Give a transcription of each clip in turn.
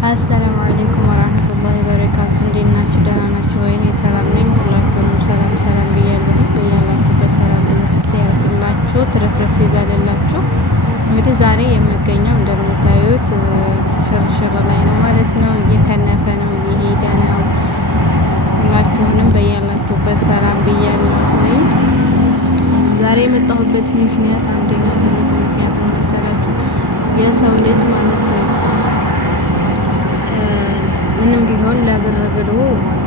አሰላሙ አለይኩም ወራህመቱላሂ ወበረካቱ። እንዴት ናችሁ? ደህና ናችሁ ወይ? እኔ ሰላም ነኝ። ሁላችሁንም ሰላም ሰላም ብያለሁ። በያላችሁበት ሰላም ያርግላችሁ፣ ትረፍረፍ ይበልላችሁ። እንግዲህ ዛሬ የምገኘው እንደምታዩት ሽርሽር ላይ ነው ማለት ነው። እየከነፈ ነው፣ እየሄደ ነው። ሁላችሁንም በያላችሁበት ሰላም ብያለሁ። ወይ ዛሬ የመጣሁበት ምክንያት አንደኛው ትልቁ ምክንያት መሰላችሁ የሰው ልጅ ማለት ነው ምንም ቢሆን ለብር ብሎ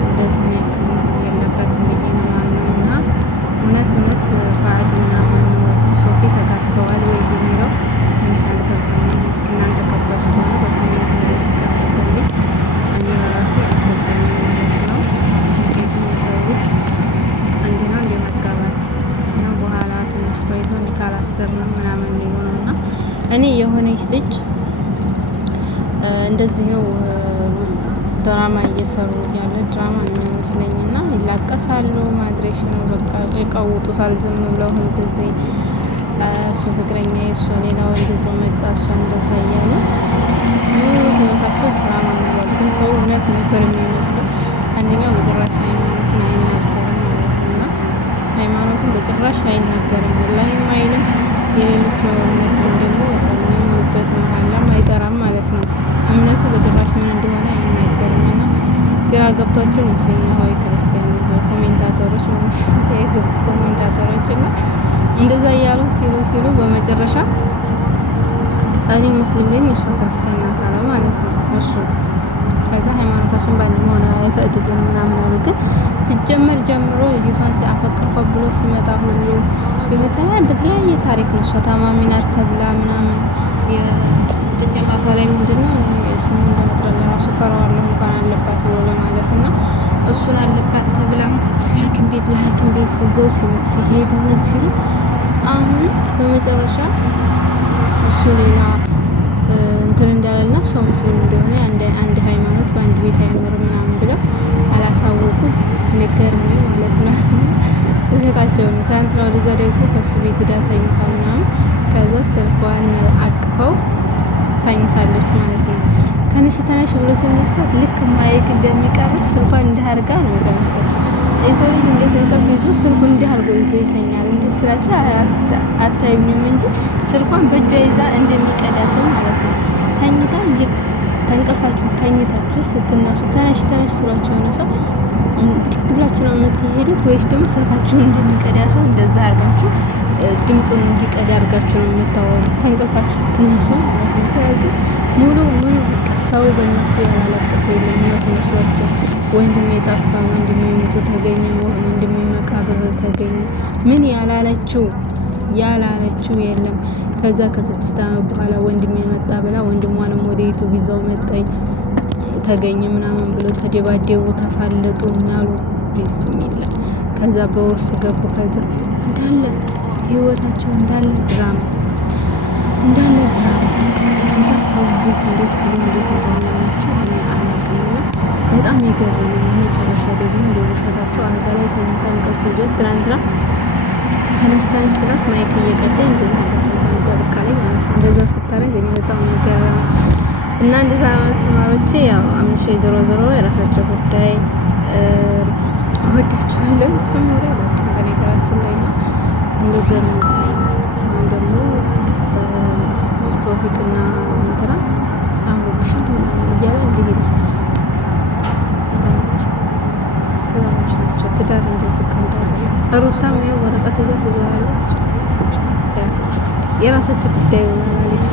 እንደዚህ ነው ያክል መሆን የለበትም ብዬ ነው ማምነው። እና እውነት ባዕድና ማንነት ሶፊ ተጋብተዋል ወይ የሚለው ምን አልገባኝም። እስኪ እናንተ ገባችሁ ሆነ በኮሜንት ላይ ያስቀምጡልኝ። እኔ ለራሴ አልገባኝም ማለት ነው። ምክንያቱም የሰው ልጅ አንድና እንደ መጋባት እና በኋላ ትንሽ ቆይቶ ካላሰር ነው ምናምን የሚሆነው እና እኔ የሆነች ልጅ እንደዚህው ድራማ እየሰሩ ያለ ድራማ ነው የሚመስለኝ እና ይላቀሳሉ። ማድረሽ ነው በቃ ይቀውጡታል ዝም ብለው ሁልጊዜ እሱ ፍቅረኛ የእሷ ሌላ ወንድ ይዞ መጣ እሷ እንደዛ እያሉ ህይወታቸው ድራማ ነው። ግን ሰው እውነት ነበር የሚመስለው። አንደኛው በጭራሽ ሃይማኖትን አይናገርም ማለት ነው እና ሃይማኖትን በጭራሽ አይናገርም ወላሂም አይልም። የሌሎቹ እምነት ደግሞ የሚሆኑበት መሀላም አይጠራም ማለት ነው። እምነቱ በጭራሽ ምን እንደሆነ አይናገርም እና ግራ ገብቷቸው ሙስሊም ነው ወይ ክርስቲያን ነው ኮሜንታተሮች ኮሜንታተሮች እና እንደዛ እያሉ ሲሉ በመጨረሻ እኔ ሙስሊም ነኝ እሷ ክርስቲያን ናት አለ ማለት ነው እሱ። ከዛ ሃይማኖታችን ባንድ ሆነ አይፈቅድልን ምናምን አሉ። ግን ሲጀመር ጀምሮ ልጅቷን ሲያፈቅርኳት ብሎ ሲመጣ ሁሉ በተለያየ ታሪክ ነው እሷ ታማሚ ናት ተብላ ምናምን የጭንቅላቷ ላይ ምንድነው ስሙን ለመጥራት ለራሱ ፈራዋለሁ እንኳን አለባት ብሎ ለማለት እና እሱን አለባት ተብላ ሐኪም ቤት ሲዘው ሲሄዱ ምን ሲሉ አሁን በመጨረሻ እሱ ሌላ እንትን እንዳለና እሷ ሙስሊም እንደሆነ አንድ ሃይማኖት በአንድ ቤት አይኖርም ምናምን ብለው አላሳወቁ ነገር ነው ማለት ነው። ውሸታቸው ነው። ትናንትና ወደዛ ደግሞ ከሱ ቤት ሄዳ ተኝታ ምናምን ከዛ ስልኳን አቅፈው ታኝታለች ማለት ነው። ተነሽ ብሎ ሲነሳ ልክ ማይክ እንደሚቀርጥ ስልኳን እንዲህ አድርጋ ነው የተነሳው። የሰው ልጅ እንዴት እንቅልፍ ይዞ ስልኩን እንዲህ አድርጎ ይዞ ይተኛል? እንዴ ስላችሁ አታዩኝም እንጂ ስልኳን በእጇ ይዛ እንደሚቀዳ ሰው ማለት ነው። ተኝታ ተንቅልፋችሁ ተኝታችሁ ስትነሱ ተነሽ ስሏችሁ የሆነ ሰው ብድግ ብላችሁ ነው የምትሄዱት ወይስ ደግሞ ስልካችሁን እንደሚቀዳ ሰው እንደዛ አድርጋችሁ ድምጡን እንዲቀዳ አድርጋችሁ ነው የምታወሩት ተንቅልፋችሁ ስትነሱ ማለት ነው። ስለዚህ ሙሉ በቃ ሰው በእነሱ ያላለቀሰ የለም። እውነት መስሏቸው ወንድሜ ጠፋ፣ ወንድሜ ሞቶ ተገኘ፣ ወንድሜ መቃብር ተገኘ ምን ያላለችው የለም። ከዛ ከ6 ዓመት በኋላ ወንድሜ መጣ ብላ ወንድሟንም ወደ ዩቲዩብ ይዘው መጣይ ተገኘ ምናምን ብሎ ተደባደቡ፣ ተፋለጡ፣ ምናሉ ቢስሚላ። ከዛ በውርስ ገቡ። ከዛ እንዳለ ህይወታቸው እንዳለ ድራማ እንጃ። ሰው እንዴት ብሎ እንዴት እንደሚያምናቸው እኔ አላውቅም። በጣም የገረመኝ መጨረሻ ደግሞ ለውሸታቸው አልጋ ላይ ተኝታ እንቅልፍ ይዞት ትናንትና ተነሽ ስላት ማይክ እየቀዳ እንደዛ ስልኳን እዛ በቃ ላይ ማለት ነው። እንደዛ ስታረግ እኔ በጣም የገረመኝ እና እንደዛ ማለት ማሮቼ ያው አምሽ ዞሮ የራሳቸው ጉዳይ። ወዳችኋለሁ። ብዙም ወሬ አላውቅም በነገራችን ላይ ነው እንደገና አሁን ደግሞ ቶፊቅና እንትና አምሮብሽ እያለ እንዲሄድ ናቸው ትዳር እንደዚህ ቀንዳለ ሩታም ያው ወረቀት ይዛ ትዞራለች። የራሳቸው ጉዳይ ይሆናል አሌክስ